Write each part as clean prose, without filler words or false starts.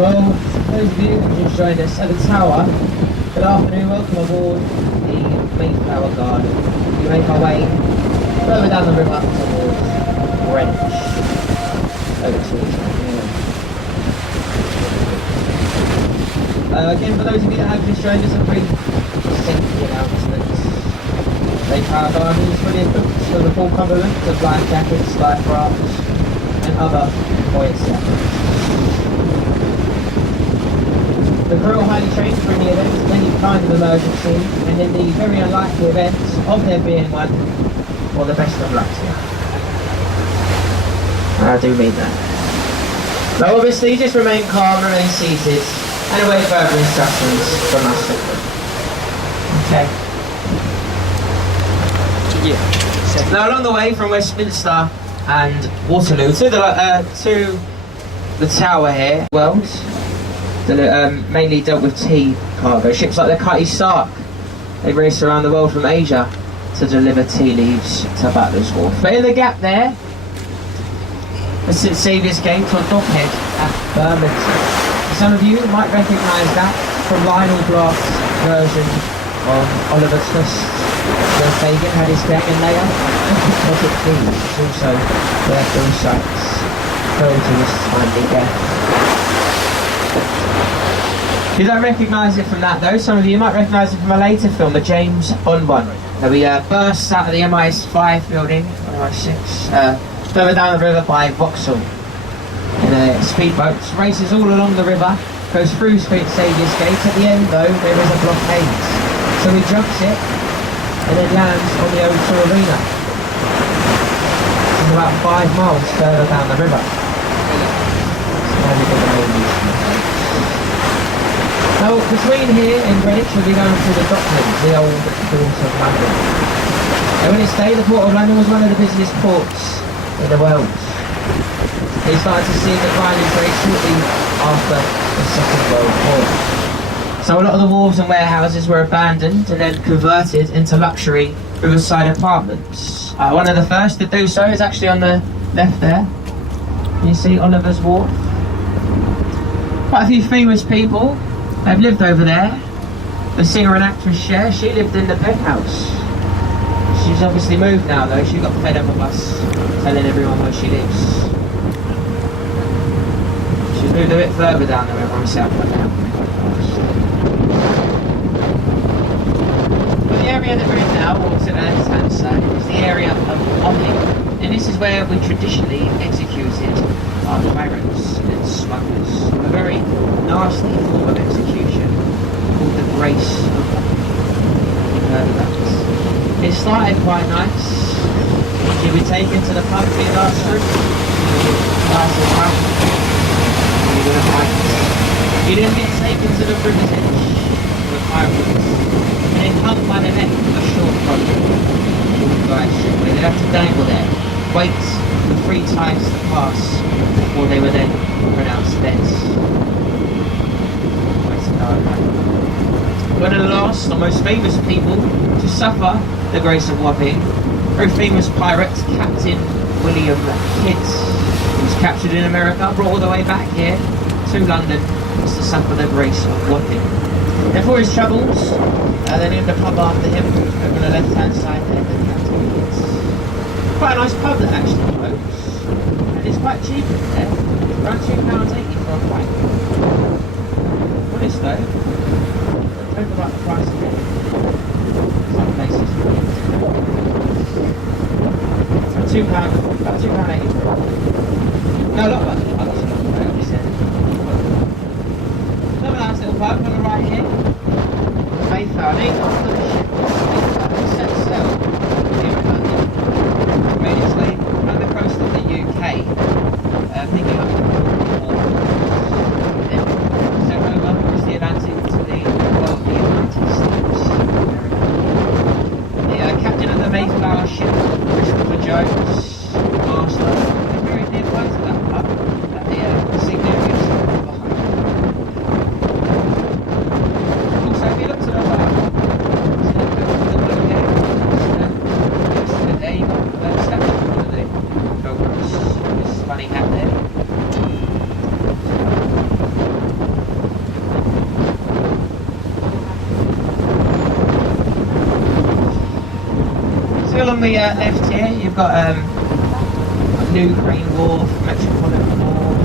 Well, those of you who just joined us at the tower, good afternoon, welcome aboard the Mayflower Guard. We make our way further down the river towards Greenwich. Over towards again, for those of you that have just joined us, a brief safety announcement. Mayflower Guard is fully equipped with a full complement of life jackets, life rafts, and other buoyancy apparatus. The crew are highly trained for any event of any kind of emergency, and in the very unlikely event of there being one, well, the best of luck to you. I do mean that. Now obviously just remain calm, remain seated, and await further instructions from us. Okay. Yeah. Now along the way from Westminster and Waterloo to the tower here, Wells, mainly dealt with tea cargo. Ships like the Cutty Sark, they race around the world from Asia to deliver tea leaves to Butler's Wharf. But in the gap there, the St Saviour's Gate or Dockhead at Birmingham. Some of you might recognise that from Lionel Black's version of Oliver Twist, where Fagin had his gang and layer, and Pickpocket Thieves is also where those sites fell to this timely death. You don't recognise it from that though. Some of you might recognise it from a later film, the James Bond one. Now we burst out of the MI5 building, MI6, further down the river by Vauxhall. In a speedboat, races all along the river, goes through St Saviour's Gate. At the end though, there is a blockade. So he jumps it and then lands on the O2 Arena. It's about 5 miles further down the river. Now, between here and Greenwich, we'll be going through the Docklands, the old port of London. And in its day, the port of London was one of the busiest ports in the world. They started to see a decline in trade shortly after the Second World War. So a lot of the wharves and warehouses were abandoned and then converted into luxury riverside apartments. One of the first to do so is actually on the left there. Can you see Oliver's Wharf? Quite a few famous people have lived over there. The singer and actress Cher, she lived in the penthouse. She's obviously moved now though, she got fed up with us telling everyone where she lives. She's moved a bit further down the river on South now. But the area that we're in now, or to the left hand side, is the area of Opping. And this is where we traditionally executed our pirates and smugglers. A very nasty form of execution called the Grace of Opping. You've heard of that? It started quite nice. You'd be taken to the pub for your last room. Nice and pub. You then get taken to the river's edge with pirates and then hung by the neck with a short rope. They'd have to dangle there, wait for 3 times to pass before they were then pronounced dead. One of the last or most famous people to suffer the Grace of Wapping, very famous pirate, Captain William Kidd. He was captured in America, brought all the way back here to London to suffer the Grace of Wapping. And for his troubles, they named a pub after him over on the left hand side there, the Captain Kidd. Quite a nice pub that actually folks, and it's quite cheap in there, around £2.80 for a pint. Honest though, don't know about the price of it. Some places for £2, about £2.80 for a pint. No, not much, I was not, I already said it. Another nice little pub on the right here. Mayflower, named after the ship Mayflower, it set sail here in London. Made its way around the coast of the UK, picking up the then sent over across the Atlantic to the United States. The captain of the Mayflower ship, Christopher Jones, master, they're very nearby to that pub at the significance behind. Also, if you look to the right, Still on the left here, you've got New Crane Wharf, Metropolitan Wharf,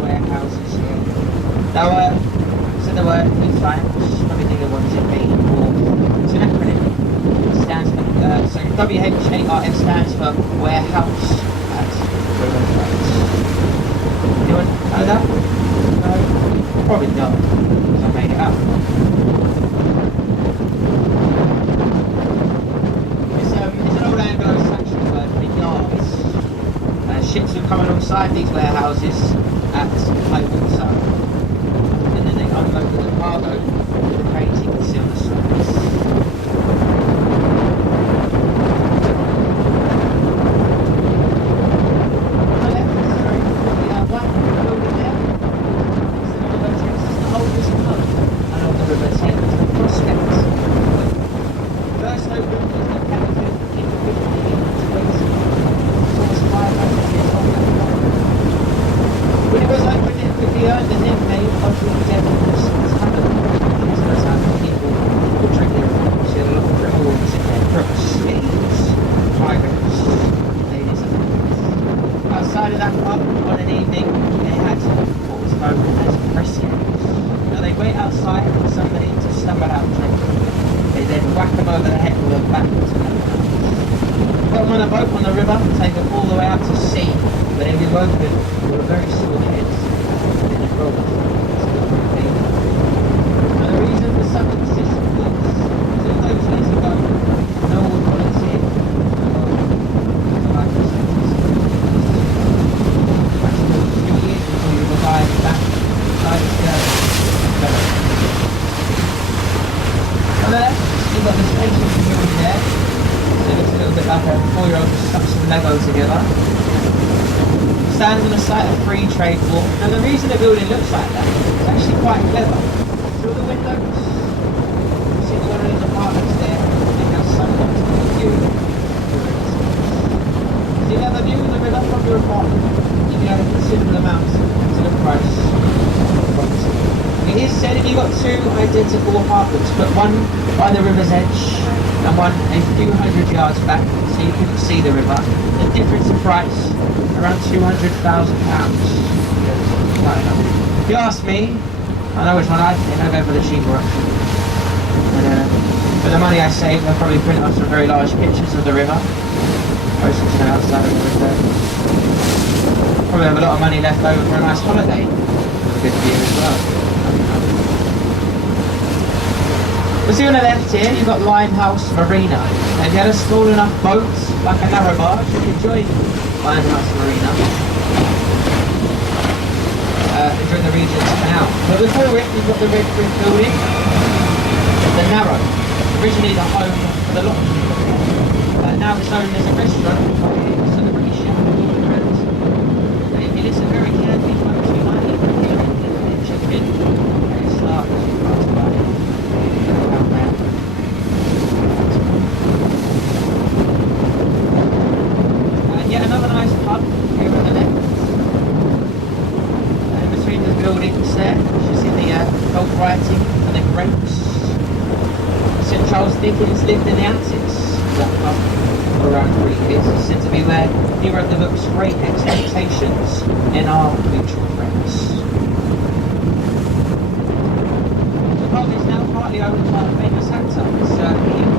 warehouses here. Now, so there were new times, probably the ones in Main Wharf. It's an acronym. It stands for, so WHARF stands for Warehouse at River Front. Anyone know that? No? Probably not, because I made it up. It's an old Anglo-Saxon word for yards. Ships would come alongside these warehouses at high water, and then they unload the cargo with the cranes you can see on the sides. On the left, sorry, the white building there, it's the River Thames, it's the oldest pub along the River Thames, the Prospect. First opened as the Pelican in 1520. When it was opened, it quickly earned the nickname of the Devil's Tavern. That's how people would drink their drinks. You had a lot of rewards in there. Crooks, thieves, pirates, ladies and gentlemen. Outside of that pub, on an evening, they had what was known as press games. Now they wait outside for somebody to stumble out drunk. They then whack them over the head with a bat. Put them on a boat on the river, take them all the way out to sea, but they'd be woken with a very sore head and then rolled. And the reason for such a decision was that those years ago, no one volunteered for life sentence. Actually, 2 years before you revived back, like on the left, you've got the station building there. It looks a little bit like a 4-year-old just stuck some Lego together. Stands on the site of Free Trade Wharf. Now the reason the building looks like that is actually quite clever. Through the windows, you see one of those apartments there, they have somewhat of a view. So you have a view of the river from your apartment, you can add a considerable amount to the price of the property. It is said if you've got two identical apartments, put one by the river's edge and one a few hundred yards back, so you couldn't see the river. The difference in price, around £200,000. If you ask me, I know which one I think, I'll go for the cheaper option. And, for the money I save, I'll probably print out some very large pictures of the river. Post them outside of the window. Probably have a lot of money left over for a nice holiday. With a good view as well. You see on the left here, you've got Limehouse Marina. Now if you had a small enough boat, like a narrow barge, you could join Limehouse Marina. During the Regent's Canal. But before it, you've got the Red Brick Building, the Narrow, originally the home for the lodge. Now it's known as a restaurant, so the British Chef will around. It is a very handy boat to like and check in. Okay, start as you pass by. Yet another nice pub here on the left. And between the buildings there, you see the gold writing and the grapes. St Charles Dickens lived in the Antics. That pub for around 3 years. It's said to be where he wrote the books Great Expectations in Our Mutual Friends. The pub is now partly owned by a famous actor, Sir Ian.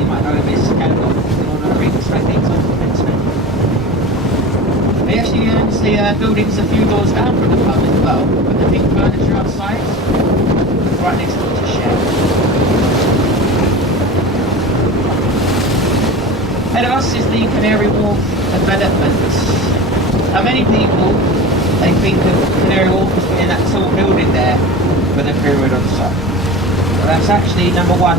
You might know him as Scandal. He actually owns the buildings a few doors down from the pub as well, with the pink furniture outside, right next door to Shell. Ahead of us is the Canary Wharf development. Now many people, they think of Canary Wharf as being that tall building there with a pyramid on top. But that's actually number 1,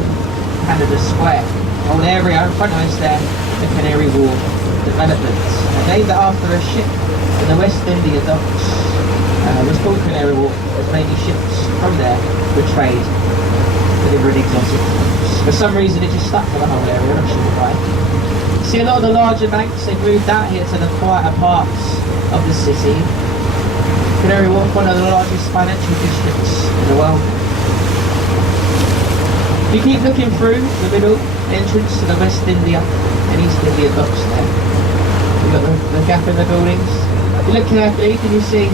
Canada Square. Whole area in front of us there, the Canary Wharf development. Named after a ship in the West India docks. It was called Canary Wharf as mainly ships from there would trade, delivering exotic goods. For some reason it just stuck for the whole area, I'm not sure why. See a lot of the larger banks, they've moved out here to the quieter parts of the city. Canary Wharf, one of the largest financial districts in the world. You keep looking through the middle entrance to the West India and East India docks there. You've got the gap in the buildings. If you look carefully, can you see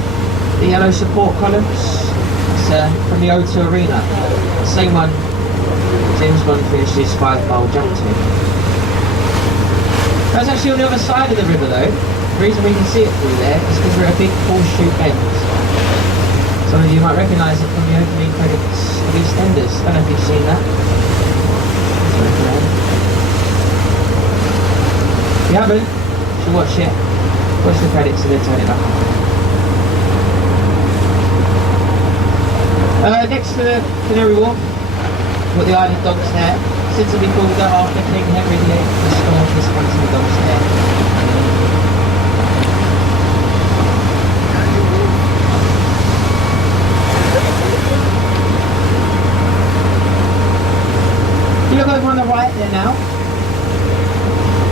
the yellow support columns? It's from the O2 Arena. The same one James Bond finished his 5-mile jump to. That's actually on the other side of the river though. The reason we can see it through there is because we're at a big horseshoe bend. Some of you might recognise it from the opening credits of EastEnders. I don't know if you've seen that. If you haven't, you should watch it. Watch the credits and then turn it up. Next to the Canary Wharf, we've got the Island Dogs there. Since we called that after King Henry VIII restored his hunting dogs there. You look over on the right there now.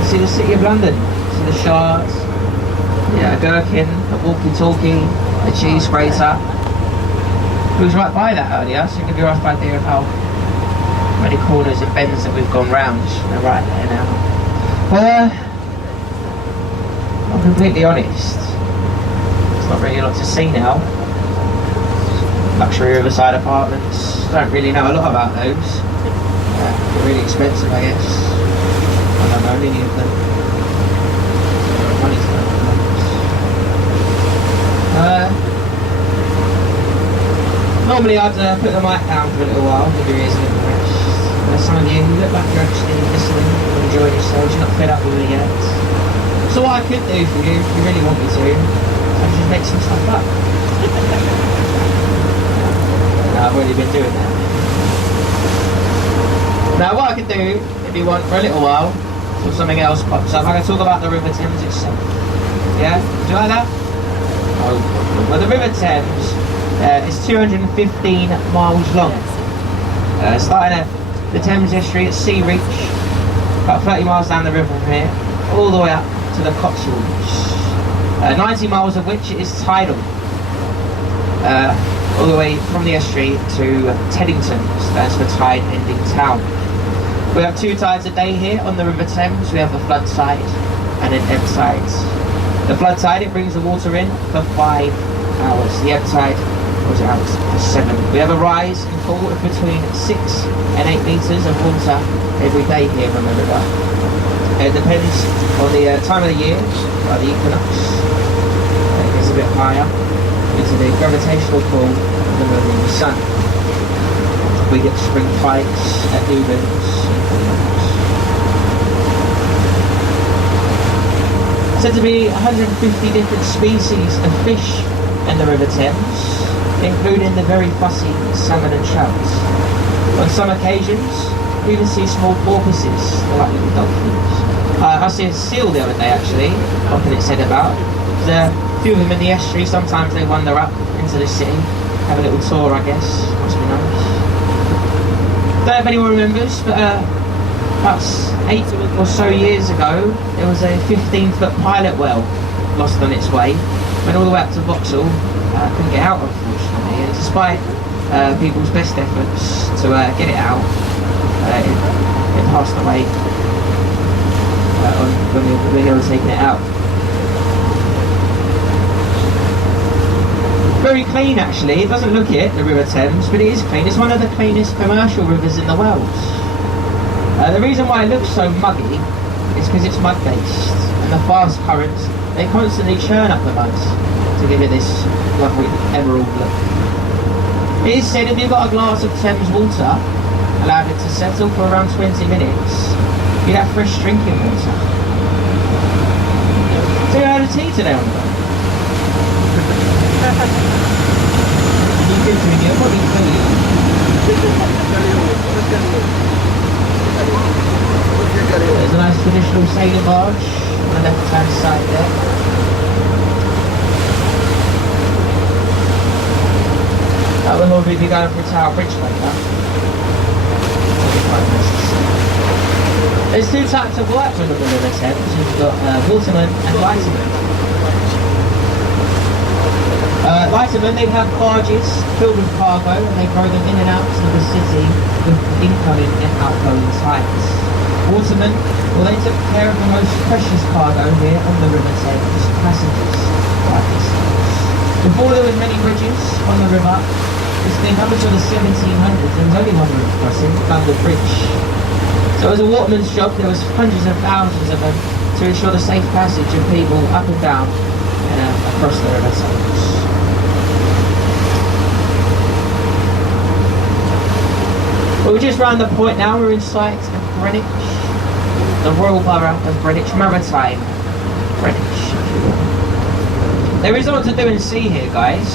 You see the City of London. You see the Shards, a gherkin, a walkie-talkie, a cheese grater. It was right by that earlier, so you give you a rough idea of how many corners and bends that we've gone round. They're right there now. Well, I'm completely honest. There's not really a lot to see now. Luxury riverside apartments. Don't really know a lot about those. They're really expensive, I guess. I don't know any of them. Money's normally I'd put the mic down for a little while, give your ears a little rest. Some of you look like you're actually listening and enjoying yourselves, you're not fed up with me yet. So what I could do for you, if you really want me to, I could just make some stuff up. No, I've already been doing that. Now what I could do, if you want, for a little while, till something else pops up, I can talk about the River Thames itself. Yeah? Do you like that? Oh, well, the River Thames is 215 miles long. Starting at the Thames Estuary at Sea Reach, about 30 miles down the river from here, all the way up to the Cotswolds. 90 miles of which is tidal. All the way from the estuary to Teddington, stands for tide ending town. We have 2 tides a day here on the River Thames. We have the flood tide and an ebb tide. The flood tide, it brings the water in for 5 hours. The ebb tide goes out for 7. We have a rise and fall of between 6 and 8 metres of water every day here on the river. It depends on the time of the year, by the equinox. It gets a bit higher due to the gravitational pull of the moon and the sun. We get spring fights at new moons. Said to be 150 different species of fish in the River Thames, including the very fussy salmon and trouts. On some occasions, we even see small porpoises, they're like little dolphins. I see a seal the other day actually, popping its head about. There's a few of them in the estuary, sometimes they wander up into the city, have a little tour I guess, must be nice. Don't know if anyone remembers, but about 8 or so years ago, there was a 15-foot pilot well lost on its way. Went all the way up to Vauxhall, couldn't get out unfortunately, and despite people's best efforts to get it out, it passed away when they were taking it out. Very clean actually, it doesn't look it, the River Thames, but it is clean. It's one of the cleanest commercial rivers in the world. The reason why it looks so muggy is because it's mud based, and the fast currents, they constantly churn up the mud to give it this lovely emerald look. It is said if you've got a glass of Thames water, allowed it to settle for around 20 minutes, you'd have fresh drinking water. So you had a tea today on the boat? You could drink it, what do you think? There's a nice traditional sailing barge on the left hand side there. That will normally be going through Tower Bridge later. There's 2 types of workmen on the River Thames. You've got watermen and lightermen. Lightermen, they'd have barges filled with cargo and they row them in and out of the city with incoming and outgoing sites. Watermen, well, they took care of the most precious cargo here on the River Thames, passengers like yourselves. Before there was many bridges on the river, it's been up until the 1700s, there was only one river crossing, London Bridge. So as a waterman's job, there was hundreds of thousands of them to ensure the safe passage of people up and down across the River Thames. Well, we're just round the point now, we're in sight of Greenwich, the Royal Borough of Greenwich Maritime, Greenwich. There is a lot to do and see here, guys,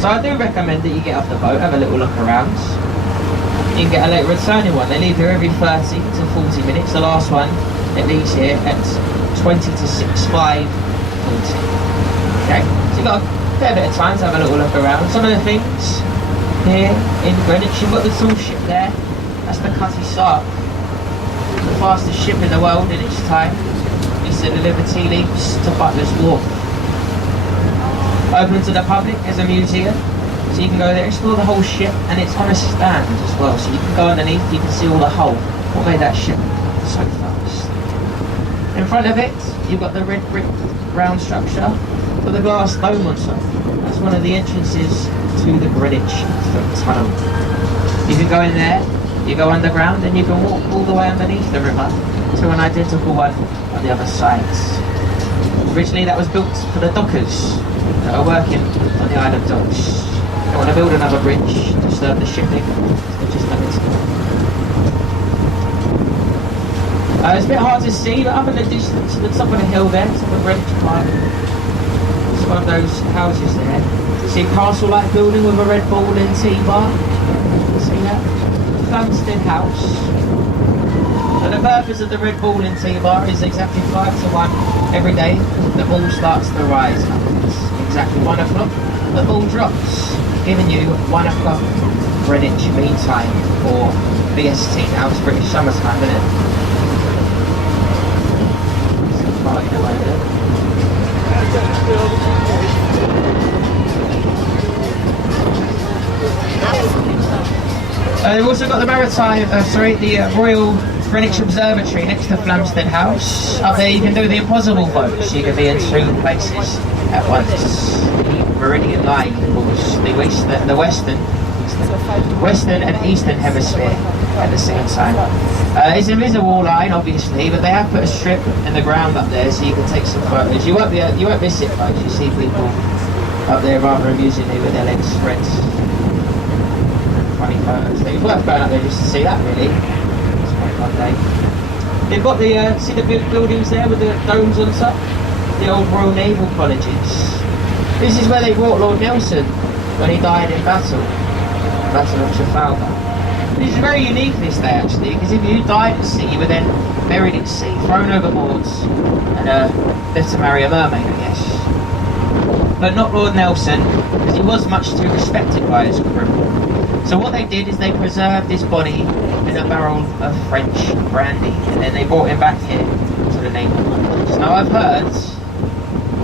so I do recommend that you get off the boat, have a little look around. You can get a late returning one, they leave here every 30 to 40 minutes, the last one it leaves here at 20 to 6, 5, 40. Okay, so you've got a fair bit of time to have a little look around. Some of the things here in Greenwich, you've got the tall ship there, that's the Cutty Sark, the fastest ship in the world in its time. It's the Liberty leaps to Butler's Wharf. Open to the public as a museum, so you can go there, explore the whole ship, and it's on a stand as well, so you can go underneath, you can see all the hull, what made that ship so fast. In front of it, you've got the red brick round structure with a glass dome on top. That's one of the entrances to the Greenwich Tunnel. You can go in there, you go underground, and you can walk all the way underneath the river to an identical one on the other side. Originally that was built for the dockers that are working on the Isle of Dogs. They want to build another bridge to serve the shipping, which is limited. It's a bit hard to see, but up in the distance, at the top of the hill there, top of Greenwich Park, it's one of those houses there. You see a castle-like building with a red ball and T-bar. See that? Plumstead House. So the purpose of the red ball and T-bar is exactly 5 to 1 every day. The ball starts to rise up. It's exactly 1 o'clock. The ball drops, giving you 1 o'clock Greenwich Mean Time, or BST. Now it's British summertime, isn't it? They've also got the Royal Greenwich Observatory next to Plumstead House. Up there you can do the impossible votes. You can be in 2 places at once. The Meridian Line, of course, the Western and Eastern Hemisphere at the same time. It's an invisible line, obviously, but they have put a strip in the ground up there so you can take some photos. You won't miss it, folks. You see people up there rather amusingly with their legs spread. Funny photos. It's worth going up there just to see that, really. It's quite a fun day. They've got the see the buildings there with the domes on top, the old Royal Naval Colleges. This is where they brought Lord Nelson when he died in battle of Trafalgar. This is very unique this day actually, because if you died at sea, you were then buried at sea, thrown overboard, and left to marry a mermaid, I guess. But not Lord Nelson, because he was much too respected by his crew. So what they did is they preserved his body in a barrel of French brandy, and then they brought him back here to the naval colleges. Now I've heard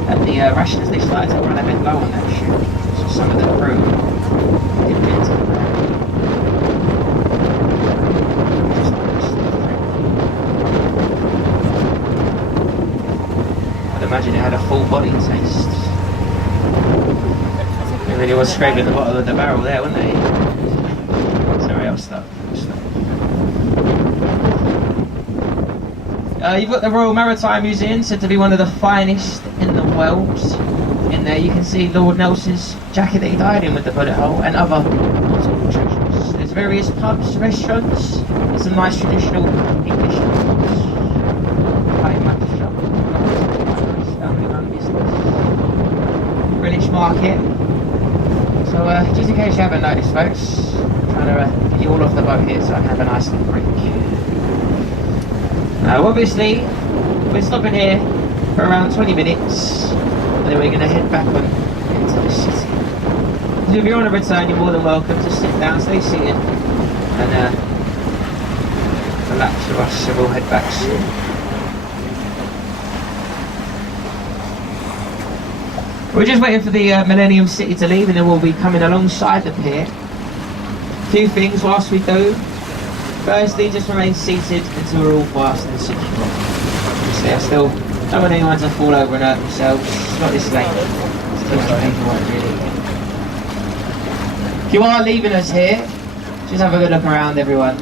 that the rations, they started to run a bit low on that ship, so some of the crew didn't get to the ground. I'd imagine it had a full body taste. They really was scraping the bottom of the barrel there, weren't they? Sorry, I'll stop. You've got the Royal Maritime Museum, said to be one of the finest in the world. In there you can see Lord Nelson's jacket that he died in with the bullet hole, and other notable treasures. There's various pubs, restaurants, and some nice traditional English restaurants. Greenwich Market. So just in case you haven't noticed, folks, I'm trying to get you all off the boat here so I can have a nice little break. Now obviously we're stopping here for around 20 minutes and then we're going to head back on into the city. So if you're on a return, you're more than welcome to sit down, stay seated and relax with us, so we'll head back soon. We're just waiting for the Millennium City to leave, and then we'll be coming alongside the pier. A few things whilst we do. Firstly, just remain seated until we're all fast and secure. Obviously, I still don't want anyone to fall over and hurt themselves. It's not this late. It's just paperwork, really. If you are leaving us here, just have a good look around, everyone.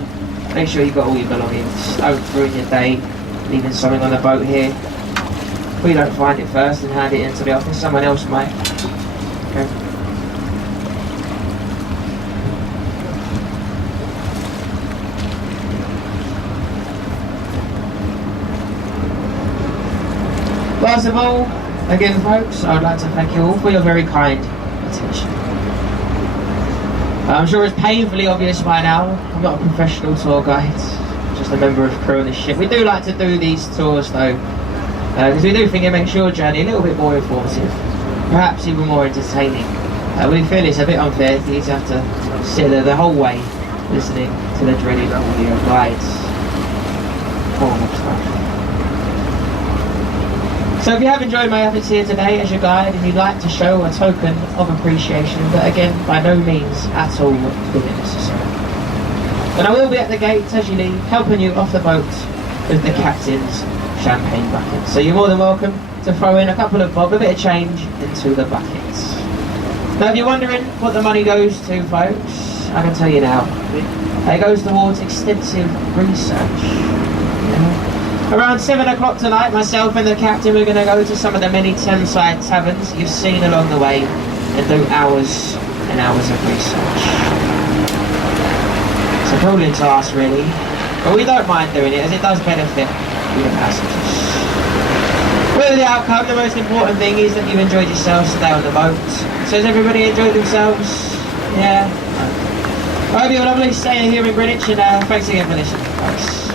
Make sure you've got all your belongings. Don't ruin your day leaving something on the boat here. If we don't find it first and hand it into the office, someone else might. Okay. Last of all, again folks, I would like to thank you all for your very kind attention. I'm sure it's painfully obvious by now, I'm not a professional tour guide, just a member of crew on this ship. We do like to do these tours though, because we do think it makes your journey a little bit more informative, perhaps even more entertaining. We feel it's a bit unfair for you to have to sit there the whole way listening to the dreaded audio guides. Horrible stuff. So if you have enjoyed my efforts here today as your guide and you'd like to show a token of appreciation, but again, by no means at all feel it necessary, then I will be at the gates as you leave, helping you off the boat with the captain's champagne bucket. So you're more than welcome to throw in a couple of bob, a bit of change into the buckets. Now if you're wondering what the money goes to, folks, I can tell you now. It goes towards extensive research. Around 7 o'clock tonight, myself and the captain are going to go to some of the many Thameside taverns you've seen along the way and do hours and hours of research. It's a grueling task really, but we don't mind doing it as it does benefit the passengers. Whatever the outcome, the most important thing is that you've enjoyed yourselves today on the boat. So has everybody enjoyed themselves? Yeah? I hope you're lovely staying here in Greenwich, and thanks again for listening, folks.